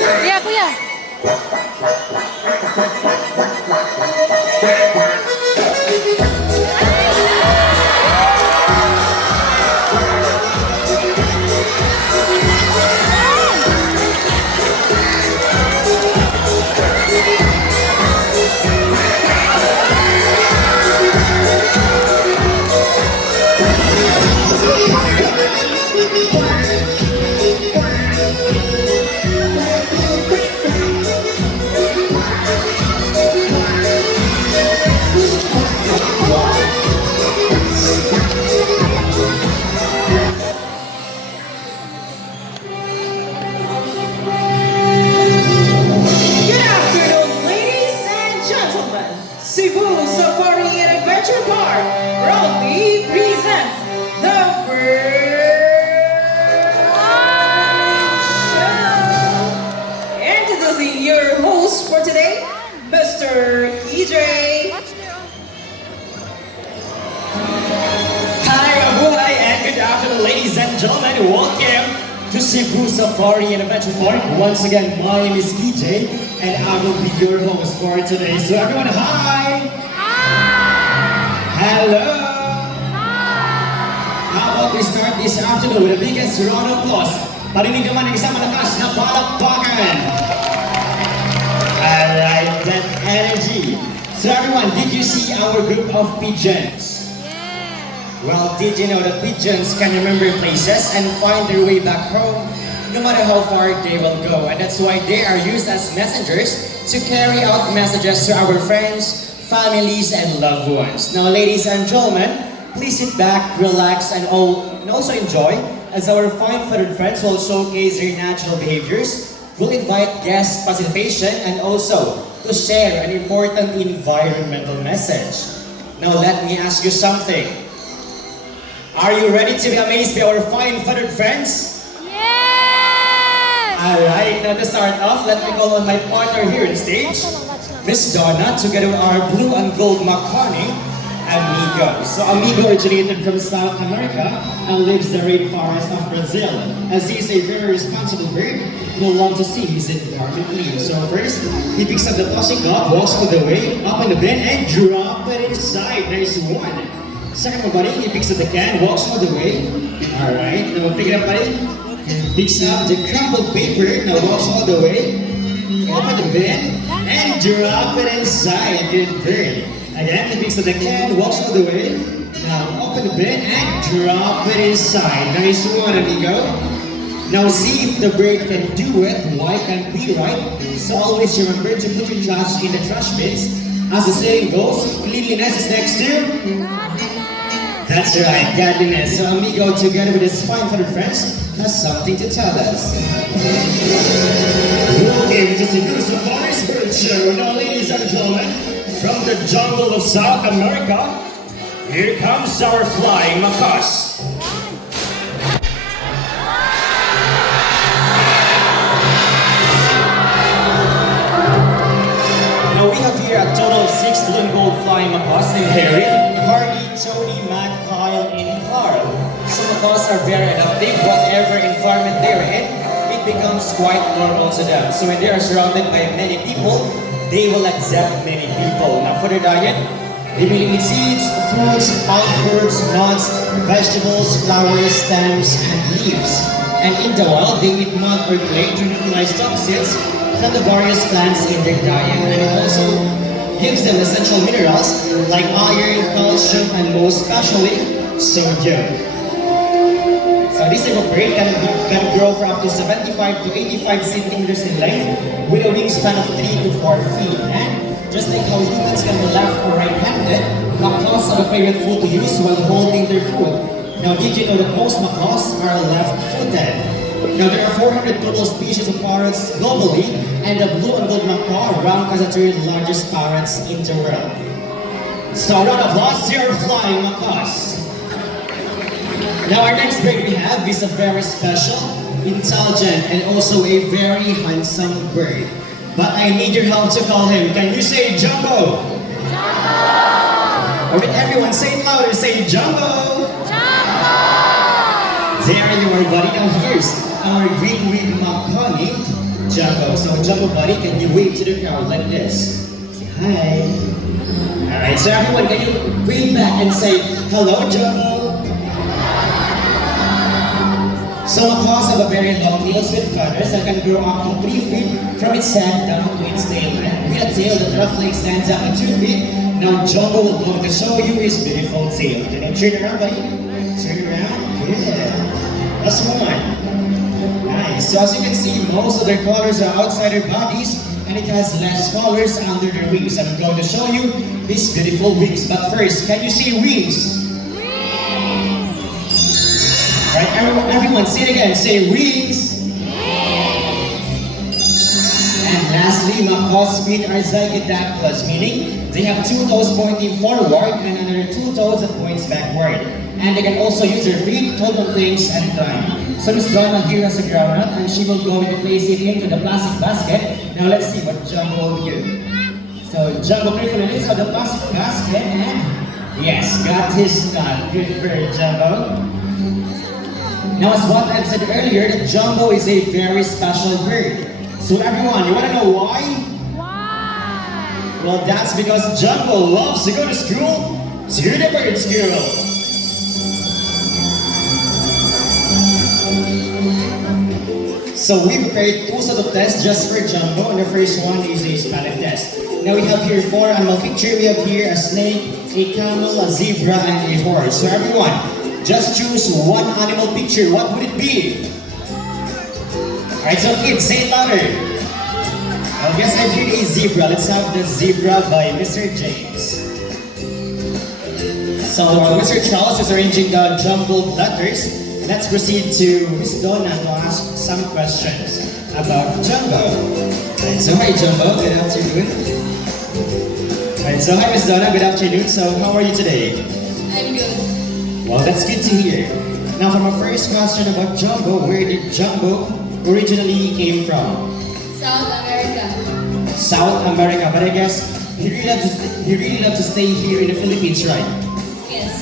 Kuya, kuya. Good afternoon, ladies and gentlemen. Cebu Safari and Adventure Park proudly presents the Bird Show. Introducing your host for today, Mr. EJ. Hi, Abuhay, and good afternoon, ladies and gentlemen. Welcome to Cebu Safari and Adventure Park. Once again, my name is EJ, and I will be your host for today. So everyone, hi! Hello! How about we start this afternoon with the biggest round of applause? Parinig naman ng isang malakas na palakpakan. Alright, that energy. So everyone, did you see our group of pigeons? Well, did you know that pigeons can remember places and find their way back home no matter how far they will go? And that's why they are used as messengers to carry out messages to our friends, families, and loved ones. Now, ladies and gentlemen, please sit back, relax, and also enjoy as our fine-feathered friends will showcase their natural behaviors, will invite guest participation, and also to share an important environmental message. Now, let me ask you something. Are you ready to be amazed by our fine-feathered friends? Yes! Alright, now to start off, let me call on my partner here on stage, Miss Donna, together with our blue and gold Makani, Amigo. So Amigo originated from South America and lives in the rainforest of Brazil. As he is a very responsible bird, he will love to see his environment clean. So first, he picks up the tossing cup, walks all the way up in the bin, and drop it inside. Nice one. Second, buddy, he picks up the can, walks all the way. Alright, now pick it up, buddy. Picks up the crumpled paper, now walks all the way. Open the bin, and drop it inside. Good bird. Again, he picks up the can, walks all the way. Now open the bin, and drop it inside. Nice one, amigo. Now see if the bird can do it, why can't we, right? So always remember to put your trash in the trash bins. As the saying goes, cleanliness is next to... That's right, godliness. So Amigo, together with his fine-feathered friends, has something to tell us. Welcome to Cebu Safari's Bird Show. Now, ladies and gentlemen, from the jungle of South America, here comes our flying macaws. Now, we have here a total of 6 blue and gold flying macaws named Harry, Hardy, Tony, Matt, Kyle, and Carl. So macaws are very adaptive. Whatever environment they're in, it becomes quite normal to them. So when they are surrounded by many people, they will accept many people. Now for their diet, they will eat seeds, fruits, palm fruits, nuts, vegetables, flowers, stems, and leaves. And in the wild, they eat mud or clay to neutralize toxins from the various plants in their diet. And it also gives them essential minerals like iron, calcium, and most especially, sodium. So this type of bird can grow for up to 75 to 85 centimeters in length with a wingspan of 3 to 4 feet. And just like how humans can be left or right-handed, macaws are a favorite food to use while holding their food. Now, did you know that most macaws are left-footed? Now, there are 400 total species of parrots globally, and the blue and gold macaw rank as the third largest parrots in the world. So, a round of applause to your flying macaws. Now, our next bird we have is a very special, intelligent, and also a very handsome bird. But I need your help to call him. Can you say Jumbo? Jumbo! Alright, everyone, say it louder. Say Jumbo! Jumbo! There you are, buddy. Now here's our green-winged macaw named Jumbo. So Jumbo buddy, can you wave to the crowd like this? Say hi. Alright, so everyone, can you wave back and say, hello Jumbo? So macaws have a very long nails with feathers that can grow up to 3 feet from its head down to its tail. And with a tail that roughly extends up to 2 feet, now Jumbo will go to show you his beautiful tail. Can you turn around, buddy? Turn around. Good. That's one. Nice. So as you can see, most of their colors are outside their bodies, and it has less colors under their wings. I'm going to show you these beautiful wings. But first, can you see wings? Right, everyone, say it again. Say wings. And lastly, macaws' feet are zygidactylous, meaning they have 2 toes pointing forward and another 2 toes that points backward. And they can also use their feet to open things and climb. So Miss Donna here has a groundnut, and she will go and place it into the plastic basket. Now let's see what Jumbo will do. So Jumbo carefully lifts out the plastic basket and yes, got his nut. Good bird, Jumbo. Now, as what I said earlier, that Jumbo is a very special bird. So everyone, you want to know why? Why? Well, that's because Jumbo loves to go to school, to the bird school. So we prepared 2 sets of tests just for Jumbo, and the first one is a spelling test. Now we have here 4 animal pictures. We have here a snake, a camel, a zebra, and a horse. So everyone, just choose one animal picture. What would it be? Alright, so kids, say it louder. I guess I drew a zebra. Let's have the zebra by Mr. James. So while Mr. Charles is arranging the jumbled letters, let's proceed to Miss Donna to ask some questions about Jumbo. Alright, so hi Jumbo, good afternoon. Alright, so hi Miss Donna, good afternoon. So how are you today? I'm good. Well, that's good to hear. Now, for my first question about Jumbo, where did Jumbo originally came from? South America. South America, but I guess he really loved to stay here in the Philippines, right? Yes.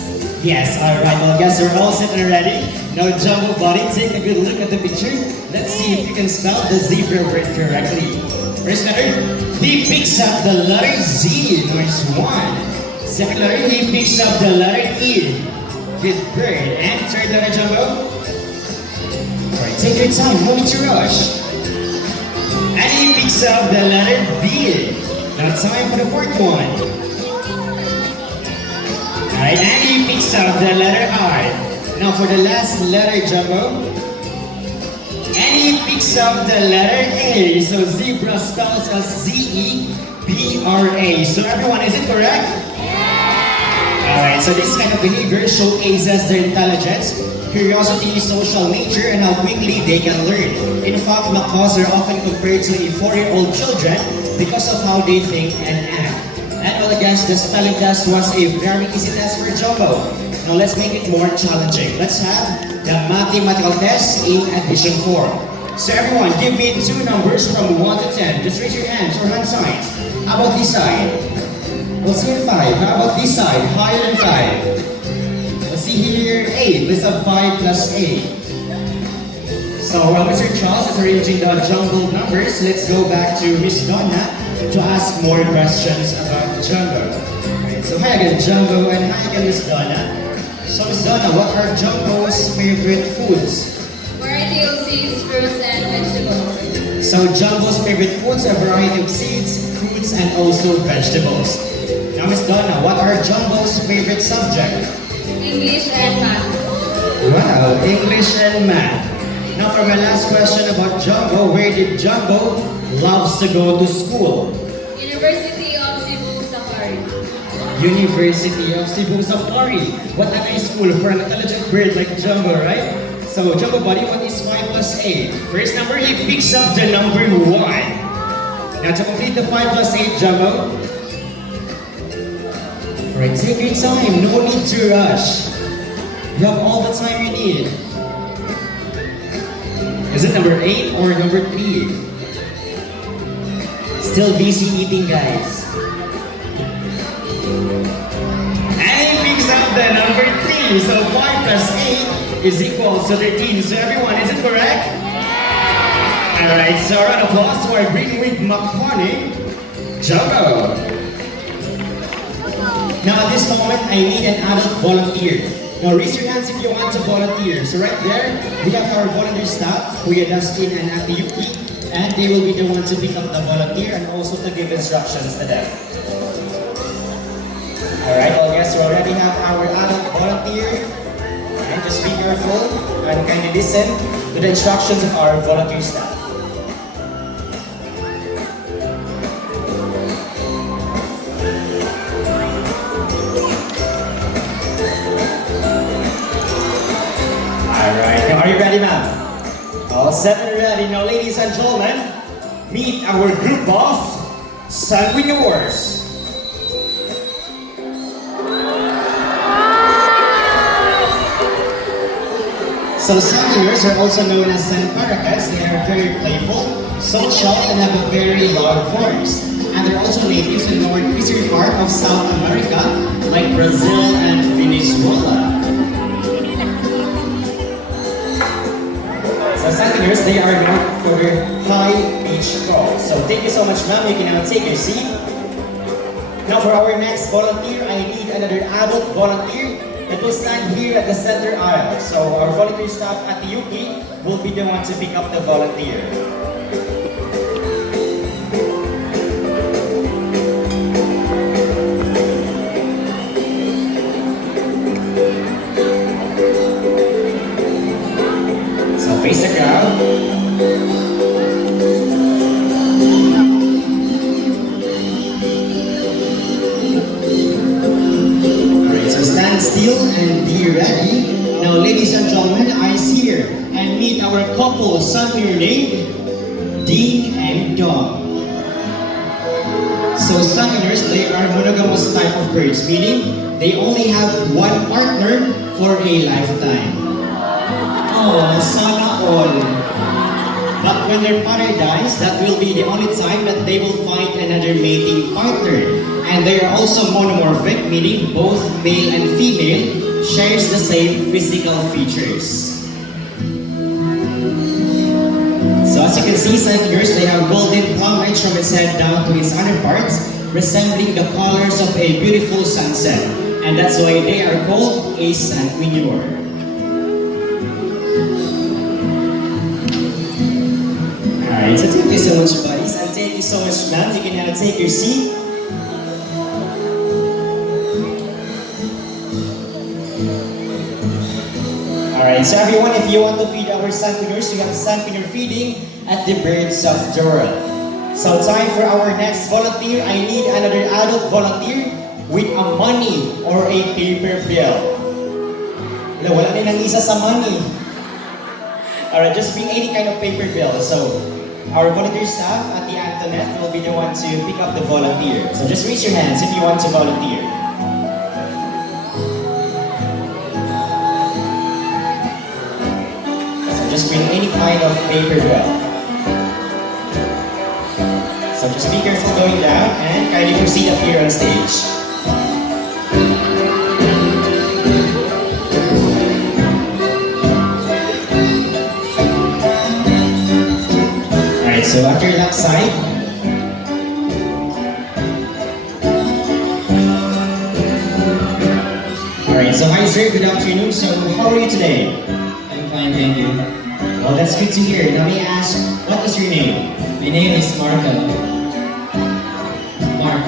Yes, alright, well, I guess we're all set and ready. Now, Jumbo buddy, take a good look at the picture. Let's see if you can spell the zebra word correctly. First letter, he picks up the letter Z, nice one. Second letter, he picks up the letter E. Good bird. And third letter, Jumbo. Alright, take your time, no need to rush. And he picks up the letter B. Now time for the fourth one. Alright, and he picks up the letter R. Now for the last letter, Jumbo. And he picks up the letter A. So zebra spells as Z-E-B-R-A. So everyone, is it correct? Alright, so this kind of behavior showcases their intelligence, curiosity, social nature, and how quickly they can learn. In fact, macaws are often compared to a 4-year-old children because of how they think and act. And well, I guess the spelling test was a very easy test for Jumbo. Now let's make it more challenging. Let's have the mathematical test in addition form. So everyone, give me 2 numbers from 1 to 10. Just raise your hands or hand signs. How about this side? Let's hear 5. How about this side? Higher than 5. Let's see here 8. Let's have 5 plus 8. So while Mr. Charles is arranging the jumbled numbers, let's go back to Miss Donna to ask more questions about Jumbo. Right, so hi again Jumbo, and hi again Miss Donna. So Miss Donna, what are Jumbo's favorite foods? Variety of seeds, fruits, and vegetables. So Jumbo's favorite foods are a variety of seeds, fruits, and also vegetables. Now Miss Donna, what are Jumbo's favorite subject? English and math. Wow, English and math. Now for my last question about Jumbo, where did Jumbo loves to go to school? University of Cebu Safari. University of Cebu Safari. What a nice school for an intelligent bird like Jumbo, right? So Jumbo buddy, what is 5 plus 8? First number, he picks up the number 1. Now to complete the 5 plus 8, Jumbo. Alright, take your time, no need to rush. You have all the time you need. Is it number 8 or number 3? Still busy eating, guys. And he picks up the number 3. So 5 plus 8 is equal to 13. So everyone, is it correct? Alright, so round of applause to our Green Week McCormick, Jogo. Now at this moment, I need an adult volunteer. Now raise your hands if you want to volunteer. So right there, we have our volunteer staff, Kuya Dustin and Ate Yuki, and they will be the ones to pick up the volunteer and also to give instructions to them. Alright, all guests, we already have our adult volunteer. And just be careful and kindly listen to the instructions of our volunteer staff. Alright, now are you ready, ma'am? All set and ready. Now, ladies and gentlemen, meet our group of Sanguineurs. So Sanguineurs are also known as Sanparacas. They are very playful, social, and have a very loud voice. And they're also natives in the northeastern part of South America, like Brazil and Venezuela. So Sanguineurs, they are known for their high beach calls. So thank you so much, ma'am. You can now take your seat. Now for our next volunteer, I need another adult volunteer that will stand here at the center aisle. So our volunteer staff at the Yuki will be the one to pick up the volunteer. So face the crowd. Stand still and be ready. Now, ladies and gentlemen, eyes here and meet our couple, Sanguineur named Dean and Dom. So, Sanguineurs, they are monogamous type of birds, meaning they only have one partner for a lifetime. Oh, sana all. But when their partner dies, that will be the only time that they will find another mating partner. And they are also monomorphic, meaning both male and female shares the same physical features. So as you can see, Sanguineurs, they have golden plumage from its head down to its other parts, resembling the colors of a beautiful sunset. And that's why they are called a Sanguineur. Alright, so thank you so much, buddies, and thank you so much, ma'am. You can now take your seat. Alright, so everyone, if you want to feed our Sanguineurs, we have Sanguineur feeding at the Birds of the World. So time for our next volunteer. I need another adult volunteer with a money or a paper bill. Wala din ang isa sa money. Alright, just bring any kind of paper bill. So our volunteer staff at the Antoinette will be the one to pick up the volunteer. So just raise your hands if you want to volunteer. So just bring any kind of paper bill. So just be careful going down and kindly proceed up here on stage. So at your left side, alright, so hi sir, good afternoon. So how are you today? I'm fine, thank you. Well, that's good to hear. Now may I ask, what is your name? My name is Marco. Mark.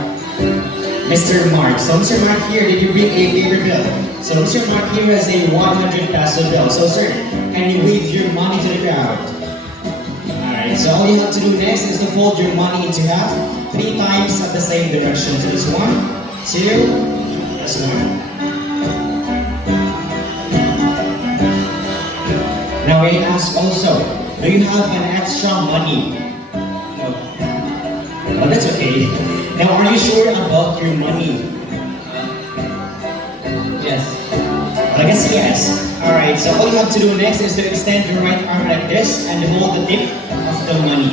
Mr. Mark. So Mr. Mark here, did you bring a paper bill? So Mr. Mark here has a 100 peso bill. So sir, can you wave your money to the crowd? So all you have to do next is to fold your money into half 3 times at the same direction. So it's 1, 2, that's 1. Now I ask also, do you have an extra money? No. Well, that's okay. Now are you sure about your money? Yes. Well, I guess yes. Alright, so all you have to do next is to extend your right arm like this and hold the tip of the money.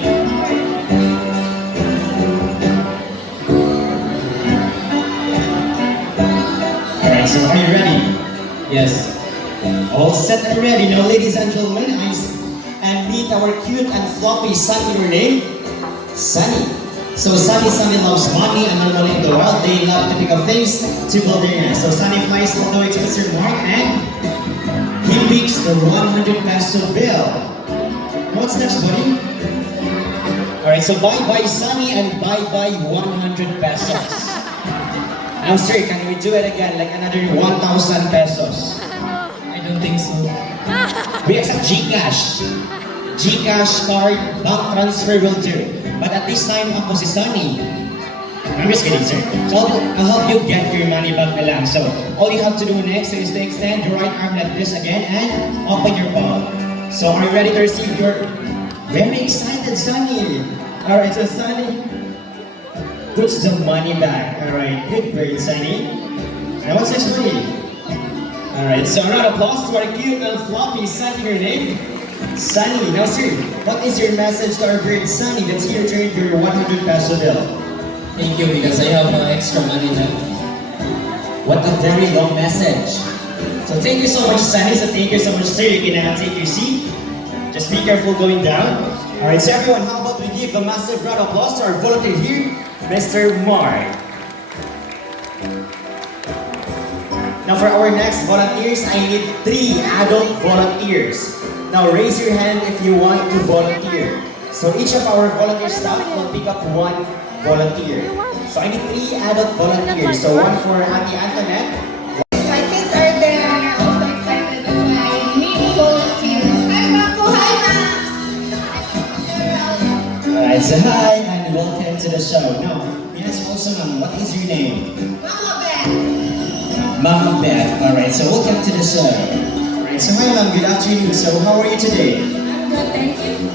Alright, so are you ready? Yes. All set and ready. Now, ladies and gentlemen, and meet meet our cute and floppy son in your name, Sunny. So Sunny loves mommy, and normally in the wild they love to pick up things to build their nest. So Sunny flies all the way to Mr. Mark and he picks the 100 peso bill. What's next, buddy? Alright, so bye-bye Sunny and bye-bye 100 pesos. Now sir, can we do it again, like another 1,000 pesos? I don't think so. We accept GCash. GCash card, bank transfer will do. But at this time, ako si Sunny. I'm just kidding, sir. So I'll help you get your money back na lang. So all you have to do next is to extend your right arm like this again and open your palm. So are you ready to receive your... Very excited, Sunny. Alright, so Sunny puts the money back. Alright, good bird, Sunny. Now what's next, buddy? Alright, so a round of applause to our cute and floppy Sunny, your name? Sunny. Now sir, what is your message to our bird Sunny that's here to earn your 100 peso bill? Thank you because I have extra money left. What a very long message. So thank you so much, Sunny. So thank you so much, sir. You can now take your seat. Just be careful going down. Alright, so everyone, how about we give a massive round of applause to our volunteer here, Mr. Mark. Now for our next volunteers, I need 3 adult volunteers. Now raise your hand if you want to volunteer. So each of our volunteer staff will pick up 1 volunteer. So I need 3 adult volunteers. So 1 for Auntie Antoinette. My kids are there and are also excited. That's why I need volunteers. Hi, Mako! Hi, Ma! Alright, so hi and welcome to the show. Now, yes, also ma'am, what is your name? Mama Beth! Mama Beth. Alright, so welcome to the show. Alright, so hi ma'am, good afternoon. So how are you today? I'm good, thank you.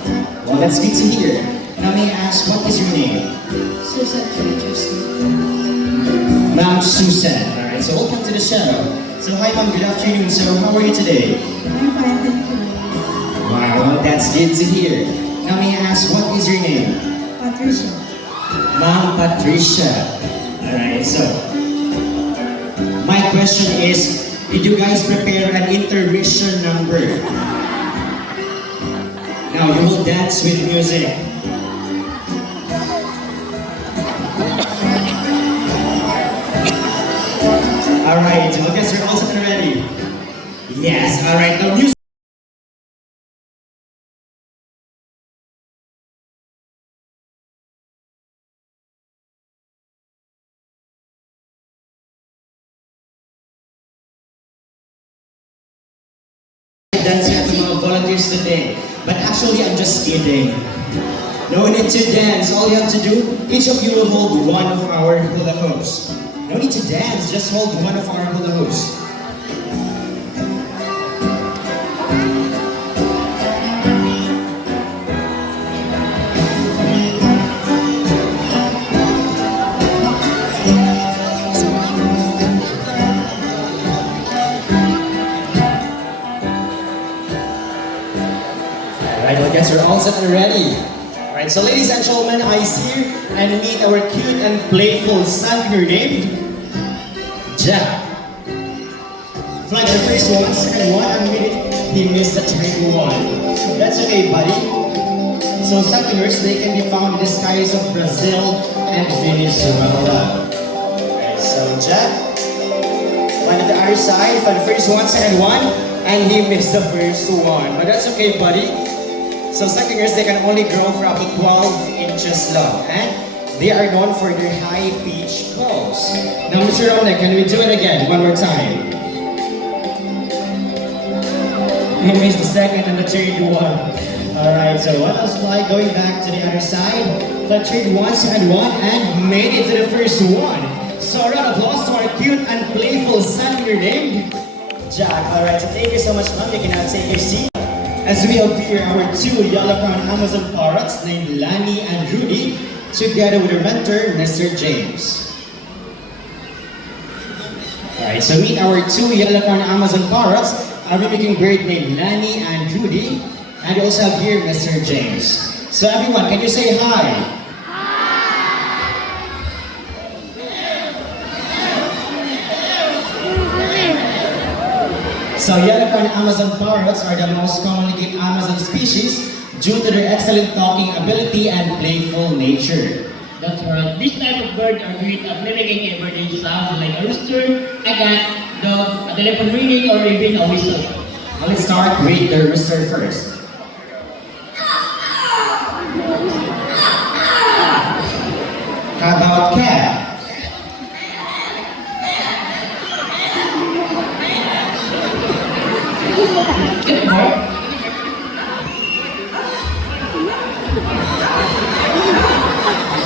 Well, that's good to hear. Now may I ask, what is your name? Susan Richardson. Ma'am Susan. Alright, so welcome to the show. So hi ma'am, good afternoon. So how are you today? I'm fine, thank you. Wow, that's good to hear. Now may I ask, what is your name? Patricia. Ma'am Patricia. Alright, so my question is, did you guys prepare an intermission number? Now you will dance with music. Alright, so I guess you're all set and ready. Yes, alright, now music. Dancing at the mga volunteers today. But actually, I'm just kidding. No need to dance. All you have to do, each of you will hold 1 of our hula hoops. No need to dance, just hold 1 of our hula hoops. Alright, well, I guess we're all set and ready. Alright, so ladies and gentlemen, I see and meet our cute and playful son here named Jack. Fly the first one, second one, and he missed the third one. That's okay, buddy. So succulars, they can be found in the skies of Brazil and Venezuela. Alright, so Jack, fly to the other side, for the first one, second one, and he missed the first one. But that's okay, buddy. So succulars, they can only grow for up to 12 inches long, and they are known for their high-pitched calls. Now, Mr. Romnek, can we do it again, one more time? He missed the second and the third one. Alright, so what else fly going back to the other side? The third one, second one, and made it to the first one. So a round of applause to our cute and playful son here named Jack. Alright, so thank you so much, ma'am. You can now take your seat. As we have here our 2 yellow-crowned Amazon parrots named Lani and Rudy, together with their mentor, Mr. James. Alright, so meet our 2 yellow-crowned Amazon parrots, a mimicking bird named Lani and Rudy, and we also have here Mr. James. So everyone, can you say hi? So yellow and Amazon parrots are the most commonly kept Amazon species due to their excellent talking ability and playful nature. That's right. This type of bird are great at mimicking everyday sounds like a rooster, a cat, dog, a telephone ringing, or even a whistle. Now let's start with the rooster first. How about cat? Get more.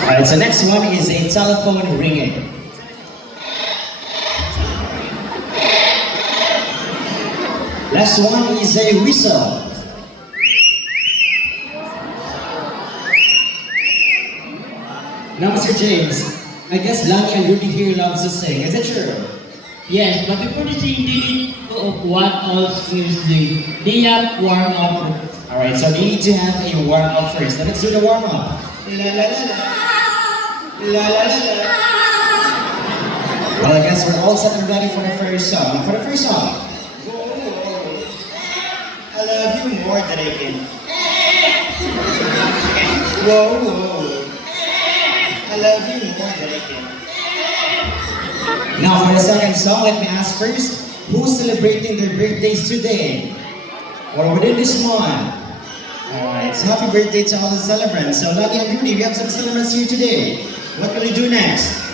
Alright, so next one is a telephone ringing. Last one is a whistle. Now, Mr. James, I guess Lani and Rudy here loves to sing. Is it true? Yes, but before the singing, they need to of what all singers do. They have warm up. Alright, so we need to have a warm up first. Now let's do the warm up. La la la la. La la la la. Well, I guess we're all set and ready for the first song. For the first song. I love you more than I can. Whoa, whoa. I love you more than I can. Now for the second song, let me ask first, who's celebrating their birthdays today? Or within this month? Alright, so happy birthday to all the celebrants. So Lucky and Rudy, we have some celebrants here today. What will you do next?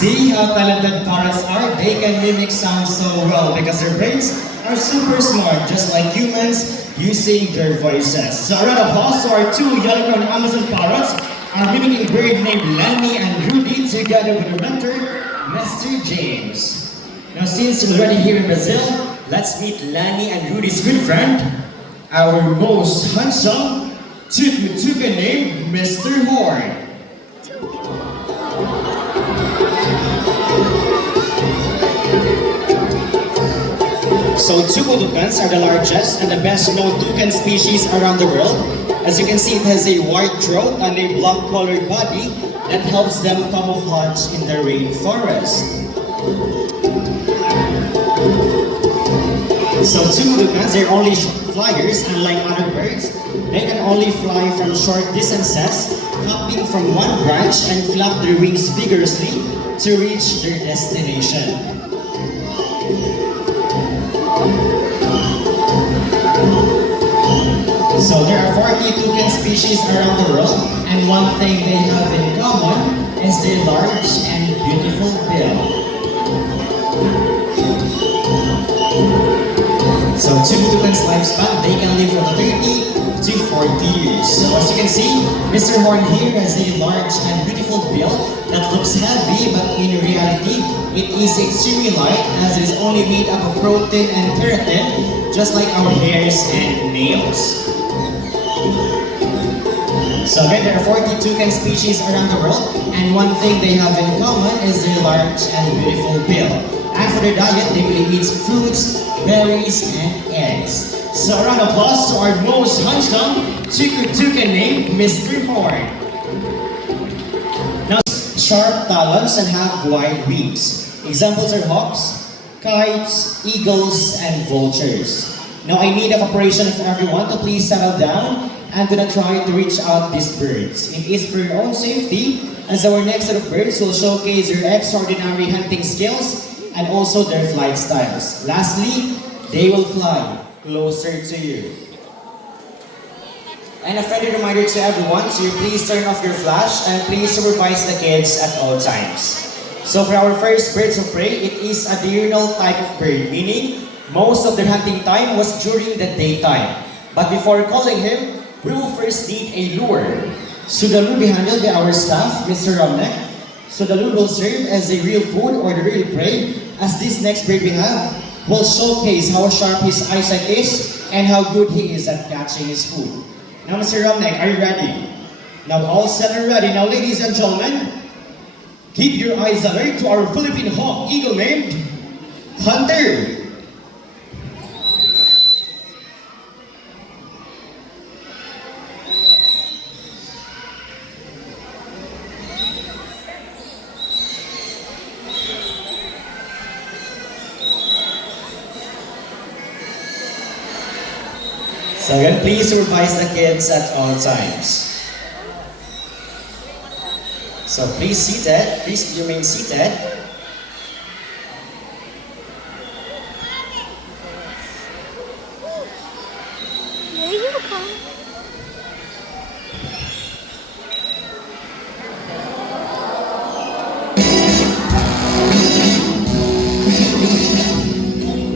See how talented parrots are? They can mimic sounds so well because their brains are super smart, just like humans, using their voices. So a round of applause to our two yellow-crowned Amazon parrots, are mimicking bird named Lani and Rudy together with their mentor, Mr. James. Now since we're already here in Brazil, let's meet Lani and Rudy's good friend, our most handsome tuk-tuk named Mr. Horn. So tuca-tucans are the largest and the best known toucan species around the world. As you can see, it has a white throat and a black-colored body that helps them camouflage in the rainforest. So tuca-tucans are only flyers, unlike other birds. They can only fly from short distances, hopping from one branch and flap their wings vigorously to reach their destination. So there are 40 toucan species around the world, and one thing they have in common is their large and beautiful bill. So tuca-tucan's lifespan, they can live from 30 to 40 years. So as you can see, Mr. Horn here has a large and beautiful bill that looks heavy, but in reality, it is extremely light as it is only made up of protein and keratin, just like our hairs and nails. So again, there are 40 toucan species around the world, and one thing they have in common is their large and beautiful bill. And for their diet, they will eat fruits, berries, and eggs. So a round of applause to our most handsome toucan named Mr. Horn. Now, sharp talons and have wide wings. Examples are hawks, kites, eagles, and vultures. Now I need a cooperation of everyone to please settle down and do not try to reach out these birds. It is for your own safety, as our next set of birds will showcase their extraordinary hunting skills and also their flight styles. Lastly, they will fly closer to you. And a friendly reminder to everyone to please turn off your flash and please supervise the kids at all times. So for our first birds of prey, it is a diurnal type of bird, meaning most of their hunting time was during the daytime. But before calling him, we will first need a lure. So the lure will be handled by our staff, Mr. Romnek. So the lure will serve as a real food or the real prey, as this next bird we have will showcase how sharp his eyesight is and how good he is at catching his food. Now, Mr. Romnek, are you ready? Now, all set and ready. Now, ladies and gentlemen, keep your eyes alert to our Philippine hawk eagle named Hunter. So again, please supervise the kids at all times. So please seated, please remain seated.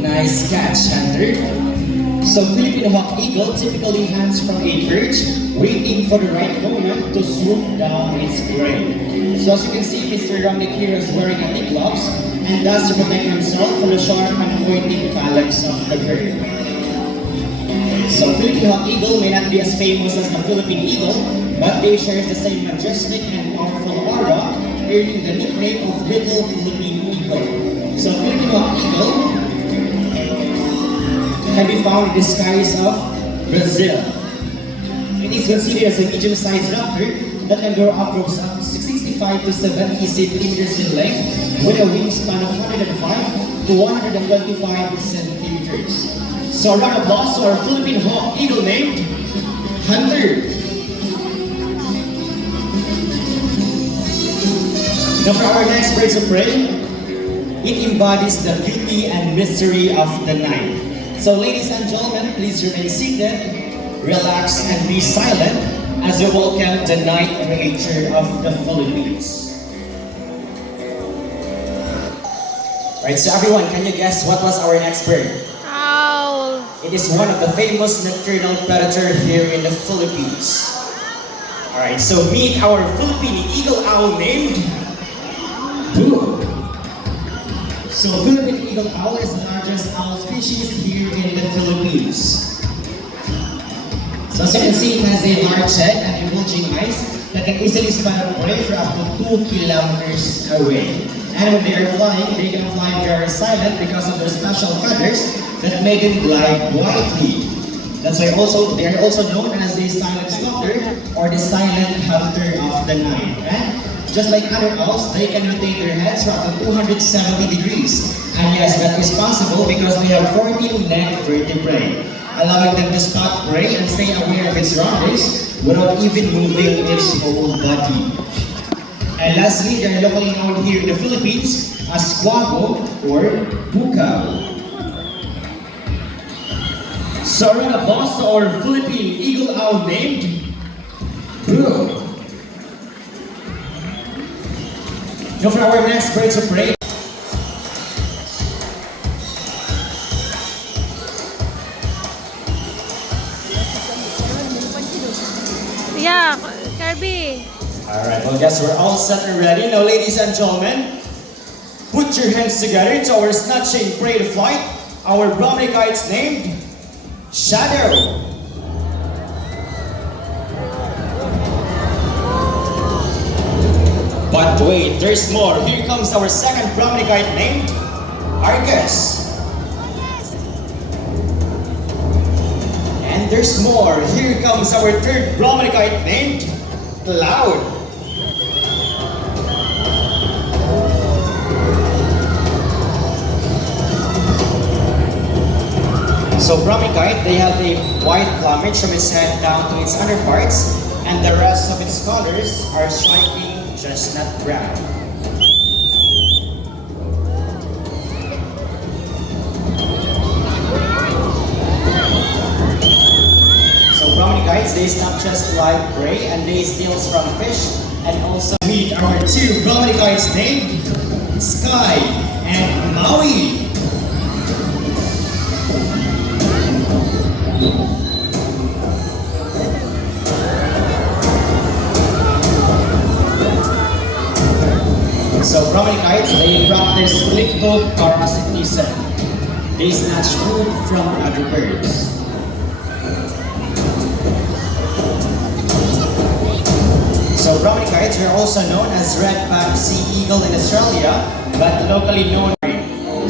Nice catch, Hunter. So Philippine hawk eagle typically hangs from a perch, waiting for the right moment to swoop down its prey. So as you can see, Mr. Romnek here is wearing knee gloves and thus to protect himself from the sharp and pointing phalanx of the bird. So Philippine hawk eagle may not be as famous as the Philippine eagle, but they share the same majestic and powerful aura, earning the nickname of Little Philippine Eagle. So Philippine hawk eagle can be found in the skies of Brazil. It is considered as a medium-sized raptor that can grow up from 65 to 70 centimeters in length with a wingspan of 105 to 125 centimeters. So a round of applause to our Philippine hawk eagle named Hunter. Now for our next birds of prey, it embodies the beauty and mystery of the night. So ladies and gentlemen, please remain seated, relax, and be silent as we welcome the night creature of the Philippines. Alright, so everyone, can you guess what was our next bird? Owl. It is one of the famous nocturnal predator here in the Philippines. Alright, so meet our Philippine eagle owl named Boo. So Philippine eagle owl is the largest owl species here in the Philippines. So as you can see, it has a large head and bulging eyes that can easily spot a prey for up to 2 kilometers away. And when they are flying, they can fly very silent because of their special feathers that make them glide quietly. That's why they are also known as the silent stalker or the silent hunter of the night. And just like other owls, they can rotate their heads for up to 270 degrees. And yes, that is possible because they have 14 neck vertebrae, allowing them to spot prey and stay aware of its surroundings without even moving its whole body. And lastly, they are locally known here in the Philippines as quago or bukaw. So a round of applause to our Philippine eagle owl named Boo. Now for our next birds of prey. Yeah, Kirby. Alright, well guess we're all set and ready. Now ladies and gentlemen, put your hands together to our snatching prey to flight, our brownie kites named Shadow. But wait, there's more. Here comes our second brownie kite named Argus. And there's more. Here comes our third brownie kite named Cloud. So brownie kite, they have a white plumage from its head down to its underparts, and the rest of its colors are striking chestnut brown. So brownie kites, they stop just like prey and they steal from fish, and also meet our two brownie kites named Sky and Maui. So brownie kites, they practice flip-toe parasitism. They snatch food from other birds. So Brahmani kites are also known as red-backed sea eagle in Australia, but locally known.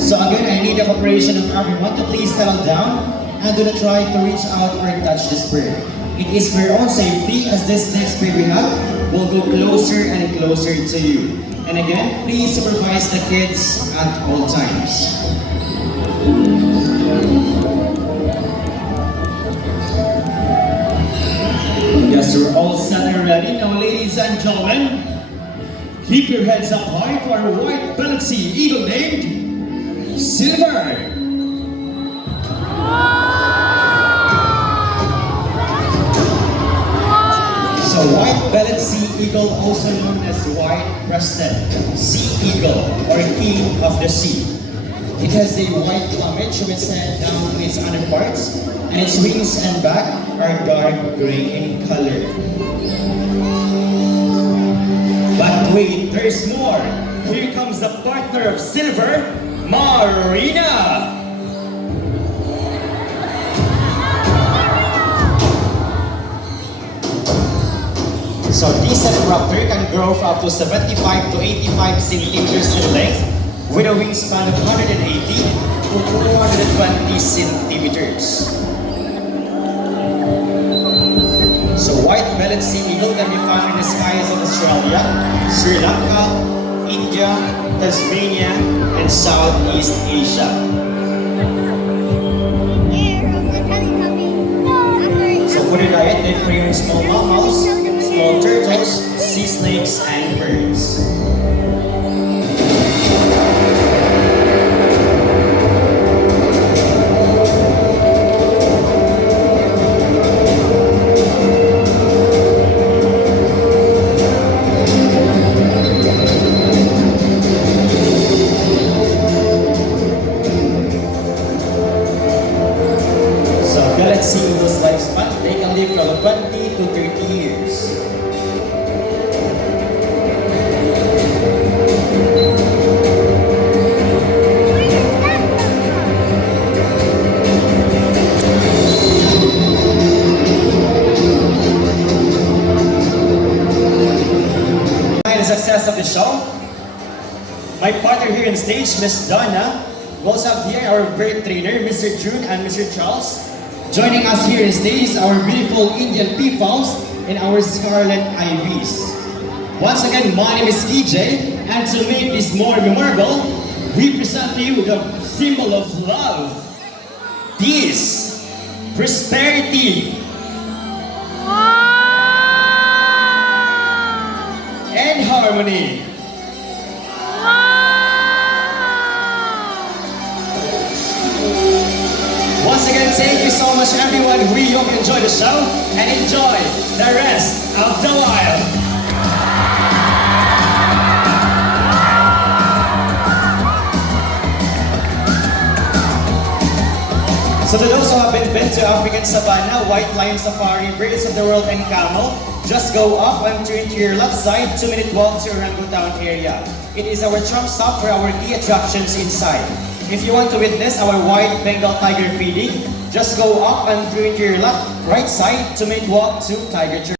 So again, I need the cooperation of everyone to please settle down and do not try to reach out or touch this bird. It is for your own safety, as this next bird we have will go closer and closer to you. And again, please supervise the kids at all times. Yes, we're all set and ready. Now, ladies and gentlemen, keep your heads up high for our white-bellied sea eagle named Silver. So white-bellied sea eagle, also known as white-breasted sea eagle or king of the sea. It has a white plumage from its head down to its underparts, and its wings and back are dark gray in color. But wait, there's more. Here comes the partner of Silver, Marina. So this raptor can grow for up to 75 to 85 centimeters in length with a wingspan of 180 to 220 centimeters. So white-bellied sea eagle can be found in the skies of Australia, Sri Lanka, India, Tasmania, and Southeast Asia. So for the diet, they prey on small mammals, small turtles, sea snakes, and birds. So bellied sea eagles' lifespan, they can live from 20 to 30 years. The success of the show, my partner here on stage, Miss Donna. We also have here our bird trainer, Mr. June and Mr. Charles. Joining us here on stage, our beautiful Indian peafowls and our scarlet ibis. Once again, my name is EJ, and to make this more memorable, we present to you the symbol of love, peace, prosperity, and harmony. Once again, thank you so much everyone. We hope you enjoy the show and enjoy the rest of the wild. So to those who have been to African Savannah, White Lion Safari, Birds of the World, and Camel, just go up and turn to your left side, 2-minute walk to Orangutan area. It is our trunk stop for our key attractions inside. If you want to witness our white Bengal tiger feeding, just go up and turn to your right side, 2-minute walk to Tiger Trail.